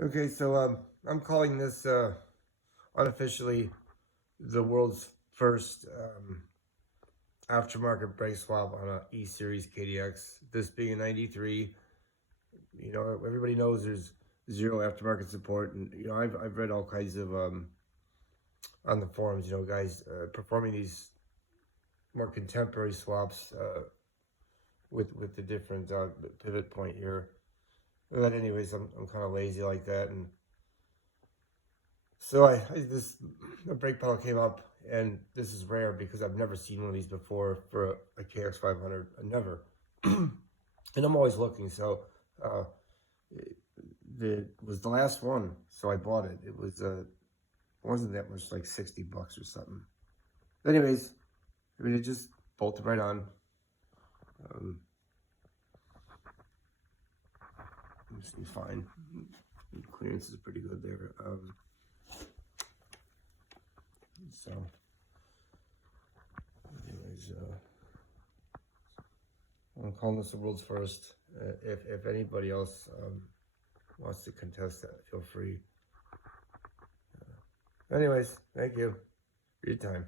Okay, so I'm calling this unofficially the world's first aftermarket brake swap on a E-Series KDX. This being a 93, you know, everybody knows there's zero aftermarket support, and you know, I've read all kinds of on the forums, you know, guys performing these more contemporary swaps with the different pivot point here. But anyways, I'm kind of lazy like that, and so this a brake pedal came up, and this is rare because I've never seen one of these before for a KX500. Never, and I'm always looking. So it was the last one, so I bought it. It wasn't that much, like $60 or something. Anyways, I mean, it just bolted right on. Seems fine. Clearance is pretty good there. So, anyways, I'm calling this the world's first. If anybody else wants to contest that, feel free. Anyways, thank you for your time.